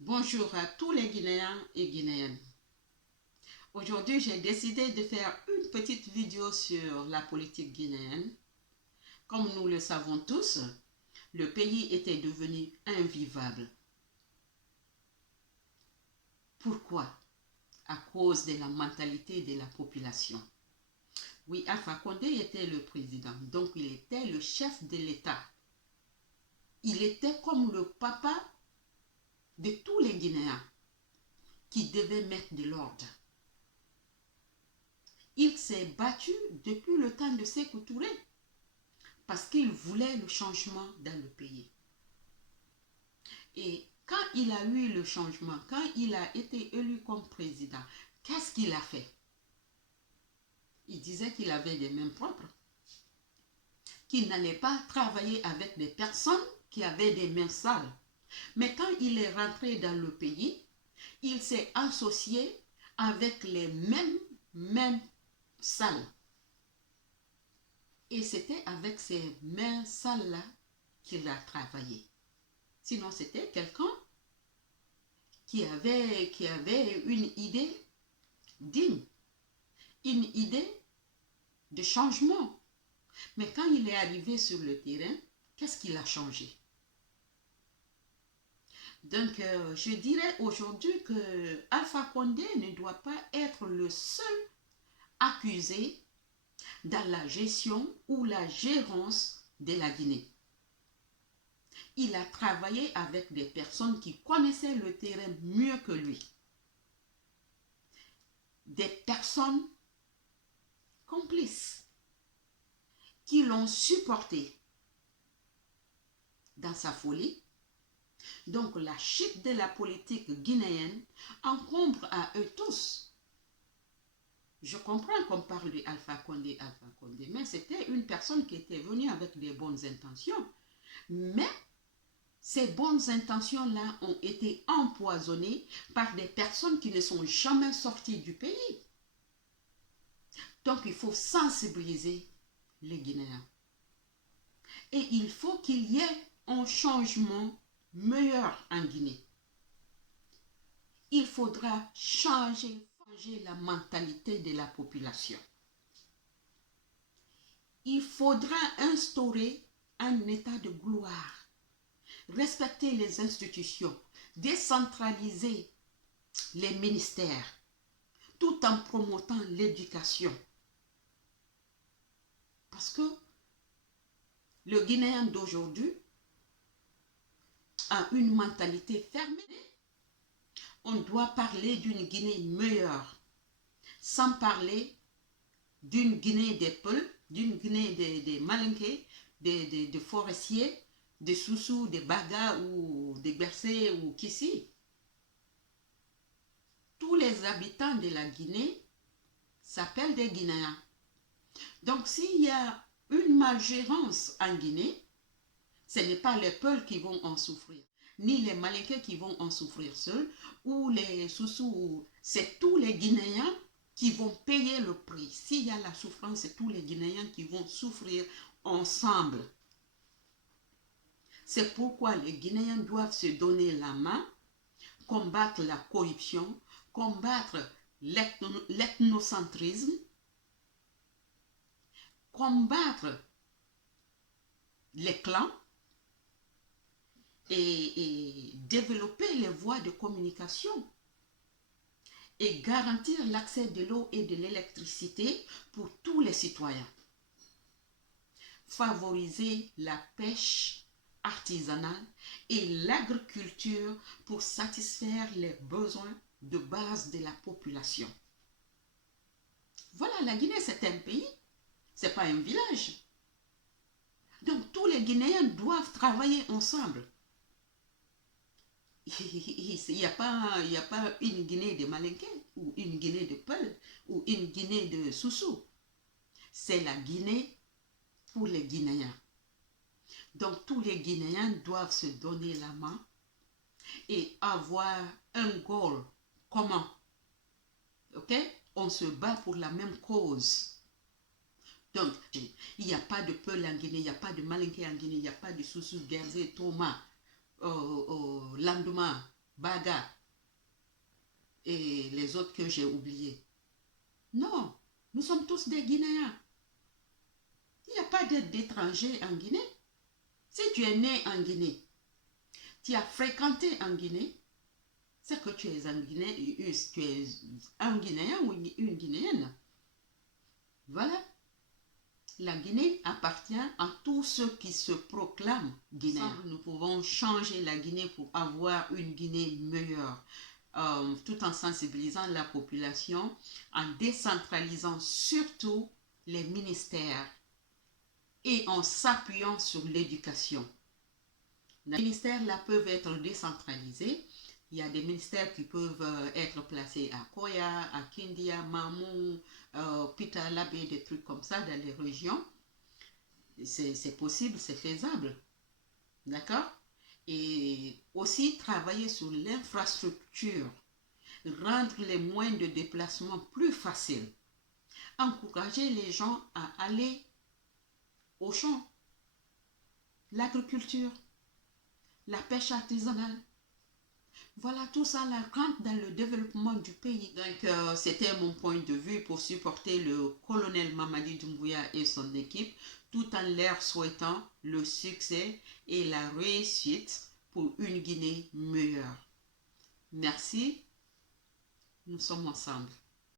Bonjour à tous les Guinéens et Guinéennes. Aujourd'hui, j'ai décidé de faire une petite vidéo sur la politique guinéenne. Comme nous le savons tous, le pays était devenu invivable. Pourquoi? À cause de la mentalité de la population. Oui, Alpha Condé était le président, donc il était le chef de l'État. Il était comme le papa de tous les Guinéens qui devaient mettre de l'ordre. Il s'est battu depuis le temps de Sékou Touré parce qu'il voulait le changement dans le pays. Et quand il a eu le changement, quand il a été élu comme président, qu'est-ce qu'il a fait? Il disait qu'il avait des mains propres, qu'il n'allait pas travailler avec des personnes qui avaient des mains sales. Mais quand il est rentré dans le pays, il s'est associé avec les mêmes sales. Et c'était avec ces mains sales-là qu'il a travaillé. Sinon, c'était quelqu'un qui avait une idée digne, une idée de changement. Mais quand il est arrivé sur le terrain, qu'est-ce qu'il a changé? Donc, je dirais aujourd'hui que Alpha Condé ne doit pas être le seul accusé dans la gestion ou la gérance de la Guinée. Il a travaillé avec des personnes qui connaissaient le terrain mieux que lui. Des personnes complices qui l'ont supporté dans sa folie. Donc la chute de la politique guinéenne encombre à eux tous. Je comprends qu'on parle de Alpha Condé, mais c'était une personne qui était venue avec des bonnes intentions. Mais ces bonnes intentions-là ont été empoisonnées par des personnes qui ne sont jamais sorties du pays. Donc il faut sensibiliser les Guinéens. Et il faut qu'il y ait un changement meilleur en Guinée. Il faudra changer la mentalité de la population. Il faudra instaurer un état de gloire, respecter les institutions, décentraliser les ministères, tout en promotant l'éducation. Parce que le Guinéen d'aujourd'hui a une mentalité fermée. On doit parler d'une Guinée meilleure, sans parler d'une Guinée des Peuls, d'une Guinée des Malinké, des forestiers, des Soussous, des Baga ou des Bercés ou Kissi. Tous les habitants de la Guinée s'appellent des Guinéens. Donc s'il y a une malgérance en Guinée, ce n'est pas les Peuls qui vont en souffrir, ni les Malinké qui vont en souffrir seuls, ou les Soussous, c'est tous les Guinéens qui vont payer le prix. S'il y a la souffrance, c'est tous les Guinéens qui vont souffrir ensemble. C'est pourquoi les Guinéens doivent se donner la main, combattre la corruption, combattre l'ethnocentrisme, combattre les clans et développer les voies de communication et garantir l'accès de l'eau et de l'électricité pour tous les citoyens. Favoriser la pêche artisanale et l'agriculture pour satisfaire les besoins de base de la population. Voilà, la Guinée, c'est un pays, c'est pas un village. Donc tous les Guinéens doivent travailler ensemble. Il n'y a pas une Guinée de Malinké ou une Guinée de Peul ou une Guinée de Soussou. C'est la Guinée pour les Guinéens. Donc tous les Guinéens doivent se donner la main et avoir un goal commun. Ok? On se bat pour la même cause. Donc, il n'y a pas de Peul en Guinée, il n'y a pas de Malinké en Guinée, il n'y a pas de Soussou, Guerzé, Thomas, Landuma, Baga et les autres que j'ai oubliés. Non, nous sommes tous des Guinéens. Il n'y a pas d'étrangers en Guinée. Si tu es né en Guinée, tu as fréquenté en Guinée, c'est que tu es un Guinéen ou une Guinéenne. Voilà. La Guinée appartient à tous ceux qui se proclament Guinéens. Nous pouvons changer la Guinée pour avoir une Guinée meilleure, tout en sensibilisant la population, en décentralisant surtout les ministères et en s'appuyant sur l'éducation. Les ministères là peuvent être décentralisés. Il y a des ministères qui peuvent être placés à Koya, à Kindia, Mamou, Pita-Labé, des trucs comme ça dans les régions. C'est possible, c'est faisable. D'accord? Et aussi travailler sur l'infrastructure, rendre les moyens de déplacement plus faciles, encourager les gens à aller au champ, l'agriculture, la pêche artisanale. Voilà, tout ça là rentre dans le développement du pays. Donc, c'était mon point de vue pour supporter le colonel Mamadi Doumbouya et son équipe, tout en leur souhaitant le succès et la réussite pour une Guinée meilleure. Merci, nous sommes ensemble.